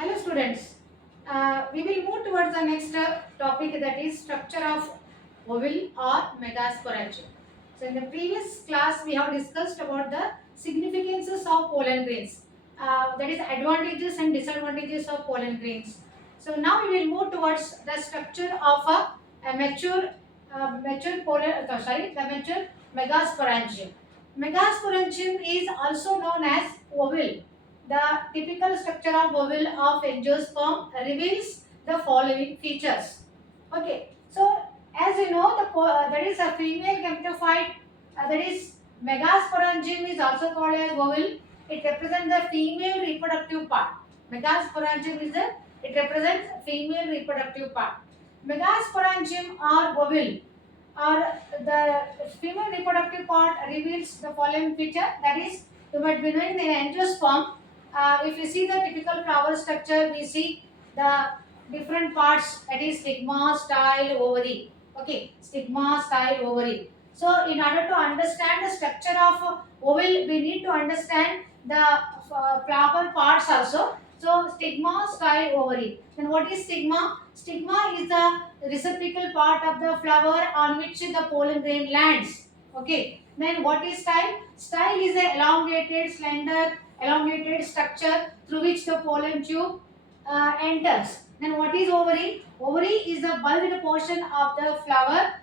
Hello students, we will move towards the next topic, that is structure of oval or megasporangium. So in the previous class we have discussed about the significances of pollen grains, that is advantages and disadvantages of pollen grains. So now we will move towards the structure of a the mature megasporangium. Megasporangium is also known as oval. The typical structure of oval of angiosperm reveals the following features. Okay, so as you know, that is a female gametophyte, that is megasporangium is also called as oval. It represents the female reproductive part. Megasporangium is the it represents female reproductive part. Megasporangium or oval or the female reproductive part reveals the following feature, that is you might be knowing the angiosperm. If you see the typical flower structure, we see the different parts, that is stigma, style, ovary. Okay, stigma, style, ovary. So in order to understand the structure of oval, we need to understand the flower parts also. So stigma, style, ovary. Then what is stigma? Stigma is the receptacle part of the flower on which the pollen grain lands. Okay. Then what is style? Style is a elongated structure through which the pollen tube enters. Then what is ovary? Ovary is the bulbed portion of the flower.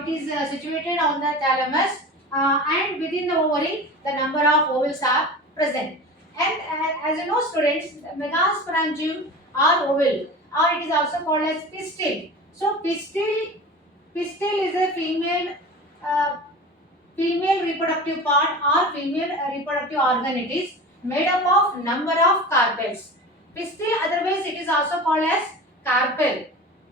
It is situated on the thalamus, and within the ovary the number of ovals are present. And as you know students, megasporangium or oval, or it is also called as pistil. So pistil is a uh, female reproductive part or female reproductive organ. It is made up of number of carpels. Pistil, otherwise it is also called as carpel.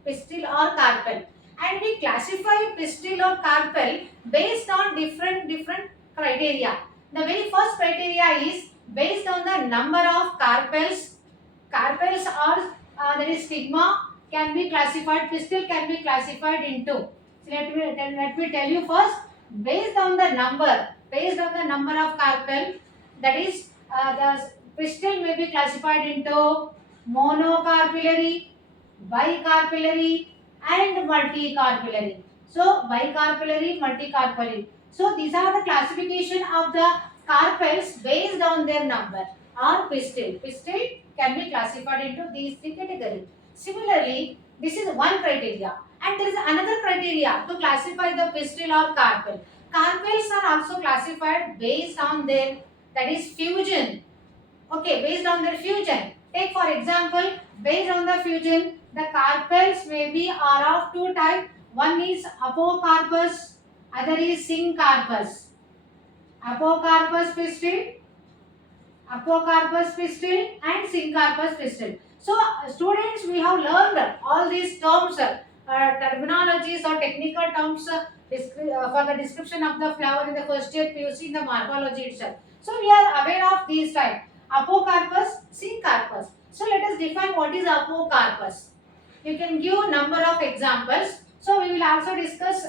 Pistil or carpel. And we classify pistil or carpel based on different criteria. The very first criteria is based on the number of carpels. Carpels are there is stigma can be classified. Pistil can be classified into. So let me tell you first. Based on the number of carpel, that is the pistil may be classified into monocarpellary, bicarpellary and multicarpellary. So bicarpellary, multicarpellary. So these are the classification of the carpels based on their number or pistil. Pistil can be classified into these three categories. Similarly, this is one criteria, and there is another criteria to classify the pistil or carpel. Carpels are also classified based on their, that is fusion. Okay, based on their fusion. Take for example, based on the fusion, the carpels may be are of two types. One is apocarpus, other is syncarpus. Apocarpus pistil, Apocarpus pistil and Syncarpus pistil. So students, we have learned all these terms, terminologies or technical terms for the description of the flower in the first year PUC in the morphology itself. So we are aware of these types: Apocarpus, Syncarpus. So let us define what is Apocarpus. You can give number of examples. So we will also discuss.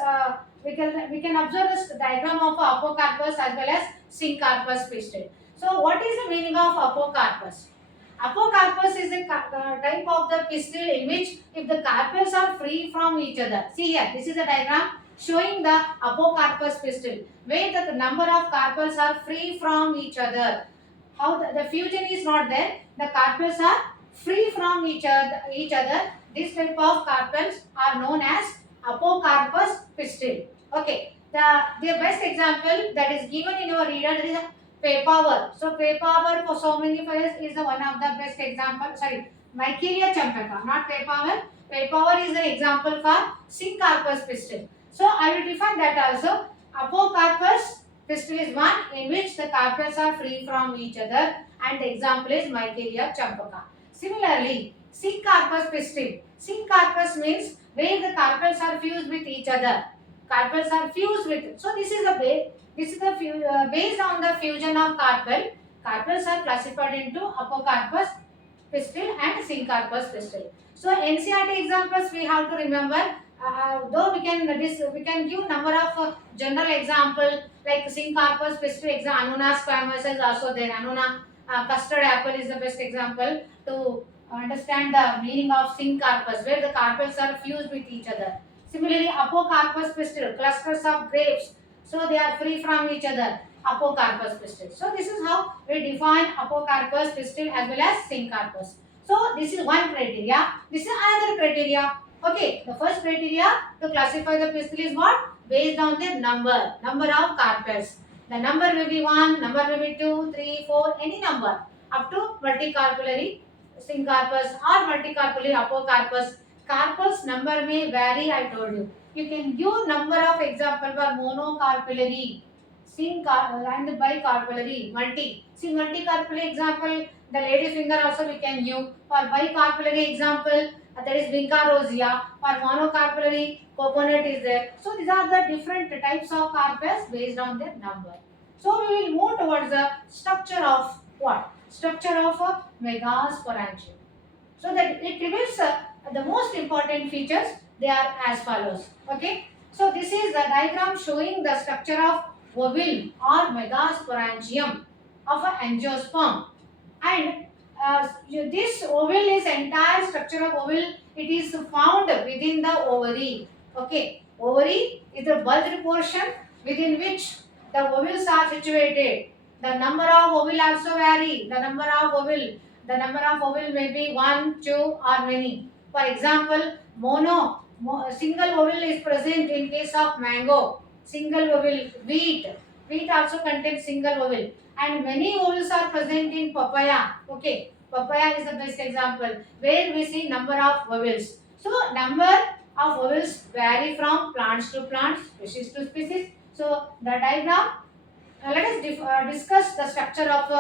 We can observe this diagram of Apocarpus as well as Syncarpus pistil. So what is the meaning of apocarpus? Apocarpus is a type of the pistil in which if the carpels are free from each other. See here, this is a diagram showing the apocarpus pistil where the number of carpels are free from each other. How the fusion is not there, the carpels are free from each other. This type of carpels are known as apocarpus pistil. Okay, the best example that is given in your reader, that is Papaver. So Papaver for so many fires is the one of the best example. Sorry, Michaelia champaka, not Papaver. Papaver is the example for Syncarpus pistil. So I will define that also. Apocarpus pistil is one in which the carpels are free from each other, and the example is Michaelia champaka. Similarly, Syncarpus pistil. Syncarpus means where the carpels are fused with each other. Carpels are fused with. So this is a way. This is based on the fusion of carpel. Carpels are classified into apocarpus pistil and syncarpus pistil. So NCERT examples we have to remember. Though we can give number of general example like syncarpus pistil example. Annona squamous is also there. Annona custard apple is the best example to understand the meaning of syncarpus, where the carpels are fused with each other. Similarly, apocarpus pistil, clusters of grapes, so they are free from each other. Apocarpus pistil. So this is how we define apocarpus pistil as well as syncarpus. So this is one criteria. This is another criteria. Okay, the first criteria to classify the pistil is what? Based on the number of carpels. The number may be 1, number may be 2, 3, 4, any number up to multicarpellary syncarpus or multicarpellary apocarpus. Carpels number may vary, I told you. You can give number of example for monocarpellary, and bicarpellary, multi. See multicarpellary example, the lady finger also we can use. For bicarpellary example, that is Vinca rosea. For monocarpellary, coconut is there. So these are the different types of carpels based on their number. So we will move towards the structure of what? Structure of a megasporangium. So that it reveals the most important features. They are as follows. Okay. So this is the diagram showing the structure of ovule or megasporangium of an angiosperm. And this ovule is entire structure of ovule. It is found within the ovary. Okay. Ovary is the bulged portion within which the ovules are situated. The number of ovule also vary. The number of ovule may be 1, 2 or many. For example, single ovule is present in case of mango. Single ovule, wheat. Wheat also contains single ovule. And many ovules are present in papaya. Okay, papaya is the best example where we see number of ovules. So number of ovules vary from plants to plants, species to species. So the diagram. Let us discuss the structure of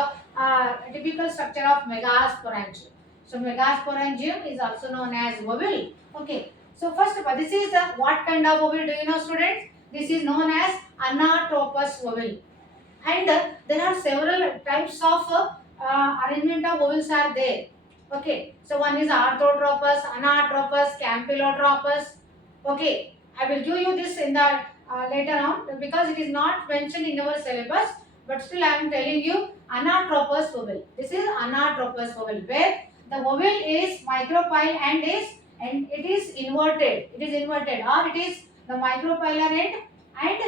typical structure of megasporangium. So megasporangium is also known as ovule. Okay. So first of all, this is what kind of ovule? Do you know, students? This is known as anatropous ovule. And there are several types of arrangement of ovules are there. Okay. So one is orthotropous, anatropous, campylotropous. Okay. I will give you this in the later on because it is not mentioned in our syllabus, but still I am telling you anatropous ovule. This is anatropous ovule where the ovule is micropyle and it is inverted. It is inverted or it is the micropylar end and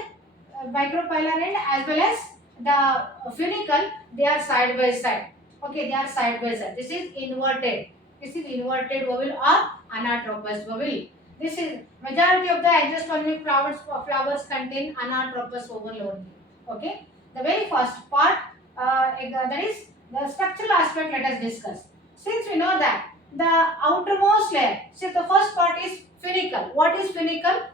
as well as the funicle, they are side by side. Okay, they are side by side. This is inverted. This is inverted ovule or anatropous ovule. This is majority of the angiospermic flowers contain anatropous ovule only. Okay. The very first part that is the structural aspect. Let us discuss. Since we know that the outermost layer. So the first part is funicle. What is funicle?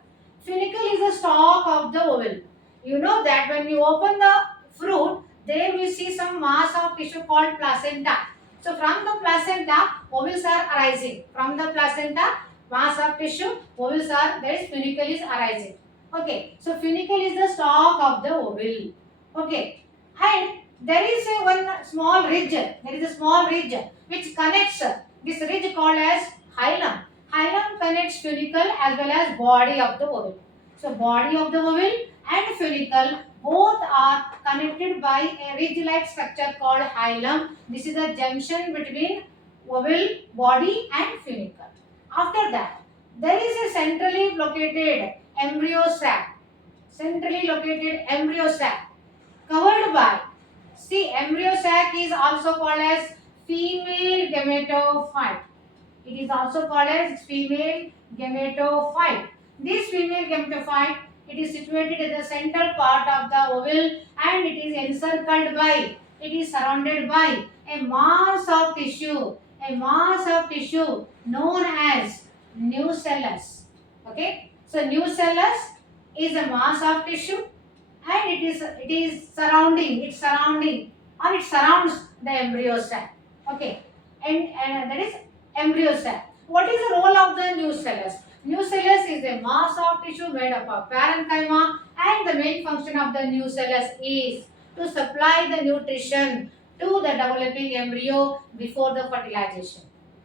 Funicle is the stalk of the ovule. You know that when you open the fruit, there we see some mass of tissue called placenta. So from the placenta, ovules are arising. From the placenta, mass of tissue, ovules are, there is funicle is arising. Okay, so funicle is the stalk of the ovule. Okay, and there is a one small ridge. There is a small ridge which connects this ridge called as hilum. Hilum connects funicle as well as body of the ovule. So body of the ovule and funicle both are connected by a ridge-like structure called hilum. This is the junction between ovule, body and funicle. After that, there is a centrally located embryo sac. Centrally located embryo sac covered by, see, embryo sac is also called as female gametophyte. It is also called as female gametophyte. This female gametophyte, it is situated at the central part of the ovule and it is encircled by, it is surrounded by a mass of tissue known as nucellus. Okay, so nucellus is a mass of tissue and it surrounds the embryo sac. Okay, and that is embryo sac. What is the role of the nucellus? Nucellus is a mass of tissue made up of parenchyma, and the main function of the nucellus is to supply the nutrition to the developing embryo before the fertilization.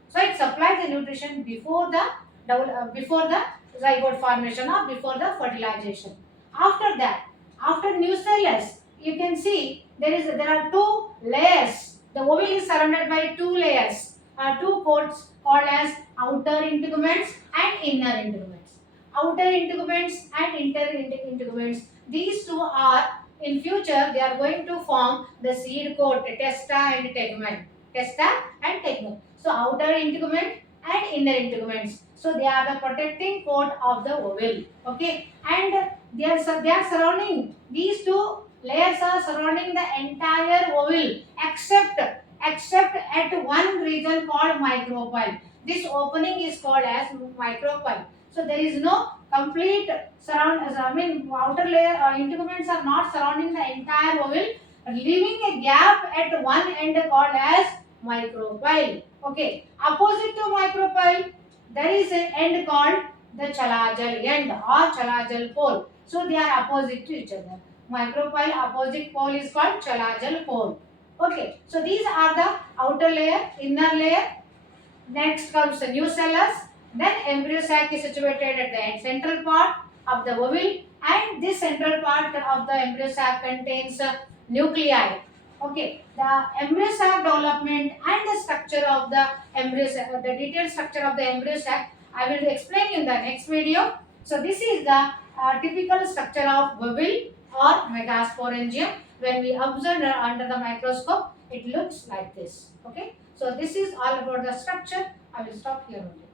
So it supplies the nutrition before the zygote formation or before the fertilization. After that, after nucellus, you can see there are two layers. The ovule is surrounded by two layers. two coats called as outer integuments and inner integuments. Outer integuments and integuments, these two are in future they are going to form the seed coat, testa and tegument. Testa and tegument. So outer integument and inner integuments. So they are the protecting coat of the ovule. Okay, and they are surrounding, these two layers are surrounding the entire ovule except at one region called micropyle. This opening is called as micropyle. So there is no complete outer layer integuments are not surrounding the entire ovule, leaving a gap at one end called as micropyle. Okay, opposite to micropyle, there is an end called the chalajal end or chalajal pole. So they are opposite to each other. Micropyle opposite pole is called chalajal pole. Okay, so these are the outer layer, inner layer. Next comes the nucellus. Then embryo sac is situated at the central part of the ovule, and this central part of the embryo sac contains nuclei. Okay, the embryo sac development and the structure of the embryo sac, the detailed structure of the embryo sac, I will explain in the next video. So this is the typical structure of ovule or megasporangium. When we observe under the microscope, it looks like this. Okay, so this is all about the structure. I will stop here only.